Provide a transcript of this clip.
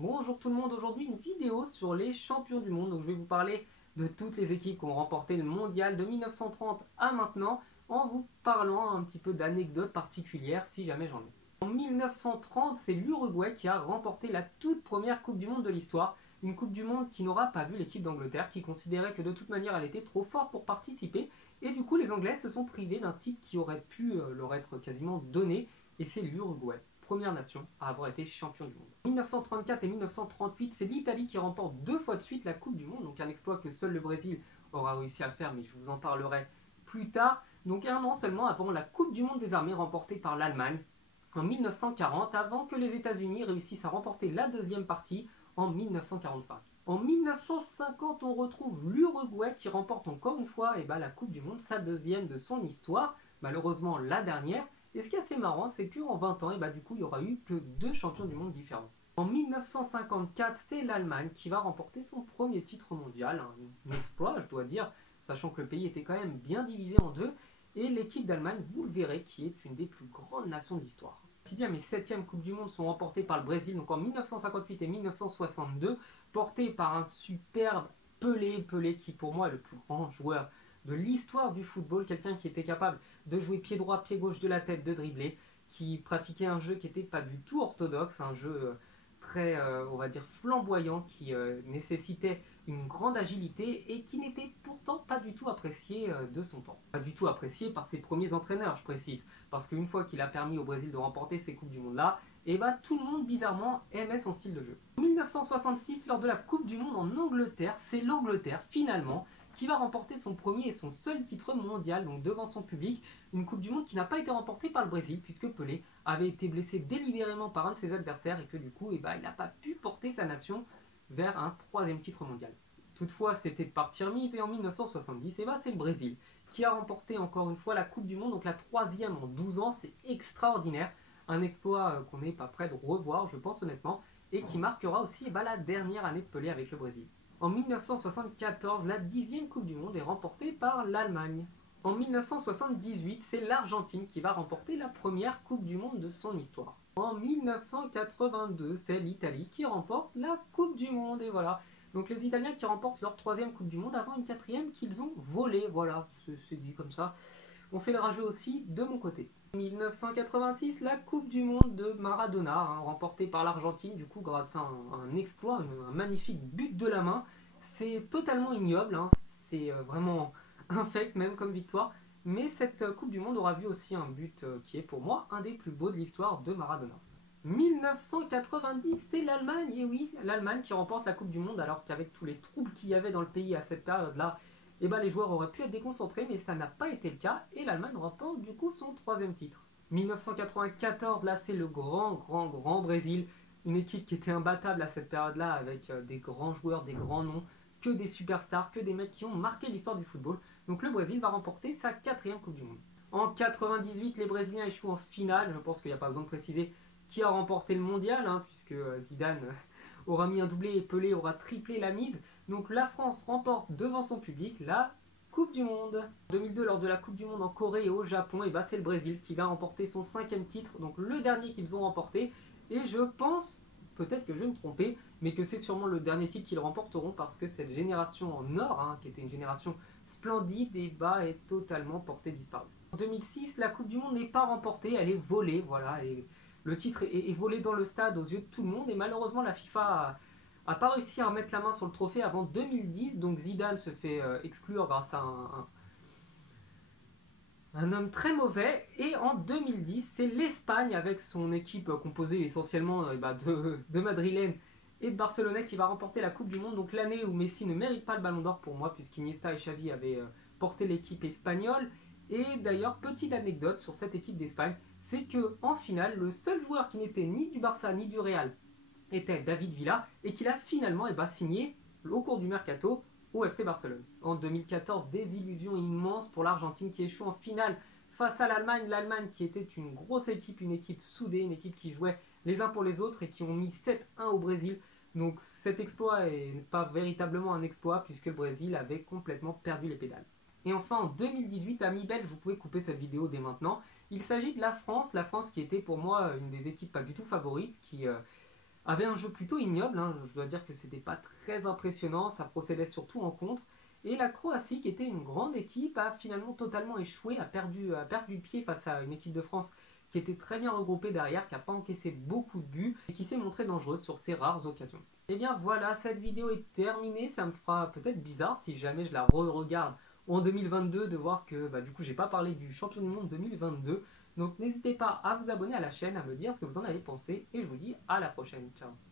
Bonjour tout le monde, aujourd'hui une vidéo sur les champions du monde. Donc je vais vous parler de toutes les équipes qui ont remporté le mondial de 1930 à maintenant en vous parlant un petit peu d'anecdotes particulières si jamais j'en ai. En 1930, c'est l'Uruguay qui a remporté la toute première Coupe du Monde de l'histoire. Une Coupe du Monde qui n'aura pas vu l'équipe d'Angleterre, qui considérait que de toute manière elle était trop forte pour participer. Et du coup les Anglais se sont privés d'un titre qui aurait pu leur être quasiment donné. Et c'est l'Uruguay, première nation à avoir été champion du monde. En 1934 et 1938, c'est l'Italie qui remporte 2 fois de suite la Coupe du Monde, donc un exploit que seul le Brésil aura réussi à faire, mais je vous en parlerai plus tard. Donc un an seulement avant la Coupe du Monde des armées remportée par l'Allemagne en 1940, avant que les États-Unis réussissent à remporter la deuxième partie en 1945. En 1950, on retrouve l'Uruguay qui remporte encore une fois la Coupe du Monde, sa deuxième de son histoire, malheureusement la dernière. Et ce qui est assez marrant, c'est qu'en 20 ans, du coup, il n'y aura eu que 2 champions du monde différents. En 1954, c'est l'Allemagne qui va remporter son premier titre mondial, un exploit, je dois dire, sachant que le pays était quand même bien divisé en deux. Et l'équipe d'Allemagne, vous le verrez, qui est une des plus grandes nations de l'histoire. 6e et 7e Coupe du Monde sont remportées par le Brésil, donc en 1958 et 1962, portées par un superbe Pelé qui pour moi est le plus grand joueur de l'histoire du football, quelqu'un qui était capable de jouer pied droit, pied gauche de la tête, de dribbler, qui pratiquait un jeu qui n'était pas du tout orthodoxe, un jeu très, on va dire, flamboyant, qui nécessitait une grande agilité et qui n'était pourtant pas du tout apprécié de son temps. Pas du tout apprécié par ses premiers entraîneurs, je précise, parce qu'une fois qu'il a permis au Brésil de remporter ces Coupes du Monde-là, tout le monde bizarrement aimait son style de jeu. En 1966, lors de la Coupe du Monde en Angleterre, c'est l'Angleterre finalement qui va remporter son premier et son seul titre mondial, donc devant son public, une Coupe du Monde qui n'a pas été remportée par le Brésil, puisque Pelé avait été blessé délibérément par un de ses adversaires et que du coup, il n'a pas pu porter sa nation vers un troisième titre mondial. Toutefois, c'était de partir mise et en 1970, c'est le Brésil qui a remporté encore une fois la Coupe du Monde, donc la troisième en 12 ans, c'est extraordinaire, un exploit qu'on n'est pas prêt de revoir, je pense honnêtement, et qui marquera aussi la dernière année de Pelé avec le Brésil. En 1974, la 10e Coupe du Monde est remportée par l'Allemagne. En 1978, c'est l'Argentine qui va remporter la première Coupe du Monde de son histoire. En 1982, c'est l'Italie qui remporte la Coupe du Monde. Et voilà. Donc les Italiens qui remportent leur troisième Coupe du Monde avant une quatrième qu'ils ont volée. Voilà, c'est dit comme ça. On fait le rageux aussi de mon côté. En 1986, la Coupe du Monde de Maradona, remportée par l'Argentine, du coup grâce à un exploit, un magnifique but de la main. C'est totalement ignoble, c'est vraiment infect même comme victoire. Mais cette Coupe du Monde aura vu aussi un but qui est pour moi un des plus beaux de l'histoire de Maradona. 1990, c'est l'Allemagne, et oui, l'Allemagne qui remporte la Coupe du Monde alors qu'avec tous les troubles qu'il y avait dans le pays à cette période-là, les joueurs auraient pu être déconcentrés, mais ça n'a pas été le cas, et l'Allemagne remporte du coup son troisième titre. 1994, là c'est le grand Brésil, une équipe qui était imbattable à cette période-là avec des grands joueurs, des grands noms, que des superstars, que des mecs qui ont marqué l'histoire du football. Donc le Brésil va remporter sa quatrième Coupe du Monde. En 98, les Brésiliens échouent en finale, je pense qu'il n'y a pas besoin de préciser qui a remporté le mondial, puisque Zidane aura mis un doublé et Pelé aura triplé la mise. Donc la France remporte devant son public la Coupe du Monde. En 2002, lors de la Coupe du Monde en Corée et au Japon, c'est le Brésil qui va remporter son 5e titre, donc le dernier qu'ils ont remporté. Et je pense, peut-être que je vais me tromper, mais que c'est sûrement le dernier titre qu'ils remporteront parce que cette génération en or, qui était une génération splendide, est totalement portée disparue. En 2006, la Coupe du Monde n'est pas remportée, elle est volée, voilà. Le titre est volé dans le stade aux yeux de tout le monde et malheureusement la FIFA a pas réussi à remettre la main sur le trophée avant 2010, donc Zidane se fait exclure grâce à un homme très mauvais. Et en 2010, c'est l'Espagne avec son équipe composée essentiellement de Madrilènes et de Barcelonais qui va remporter la Coupe du Monde. Donc l'année où Messi ne mérite pas le Ballon d'Or pour moi, puisqu'Iniesta et Xavi avaient porté l'équipe espagnole. Et d'ailleurs, petite anecdote sur cette équipe d'Espagne, c'est que en finale, le seul joueur qui n'était ni du Barça ni du Real était David Villa et qu'il a finalement signé au cours du mercato au FC Barcelone. En 2014, désillusion immense pour l'Argentine qui échoue en finale face à l'Allemagne. L'Allemagne qui était une grosse équipe, une équipe soudée, une équipe qui jouait les uns pour les autres et qui ont mis 7-1 au Brésil. Donc cet exploit n'est pas véritablement un exploit puisque le Brésil avait complètement perdu les pédales. Et enfin en 2018, amis belges, vous pouvez couper cette vidéo dès maintenant. Il s'agit de la France qui était pour moi une des équipes pas du tout favorites, qui avait un jeu plutôt ignoble, hein. Je dois dire que c'était pas très impressionnant, ça procédait surtout en contre. Et la Croatie, qui était une grande équipe, a finalement totalement échoué, a perdu pied face à une équipe de France qui était très bien regroupée derrière, qui n'a pas encaissé beaucoup de buts et qui s'est montrée dangereuse sur ses rares occasions. Et bien voilà, cette vidéo est terminée, ça me fera peut-être bizarre si jamais je la re-regarde en 2022 de voir que du coup j'ai pas parlé du champion du monde 2022. Donc n'hésitez pas à vous abonner à la chaîne, à me dire ce que vous en avez pensé et je vous dis à la prochaine. Ciao.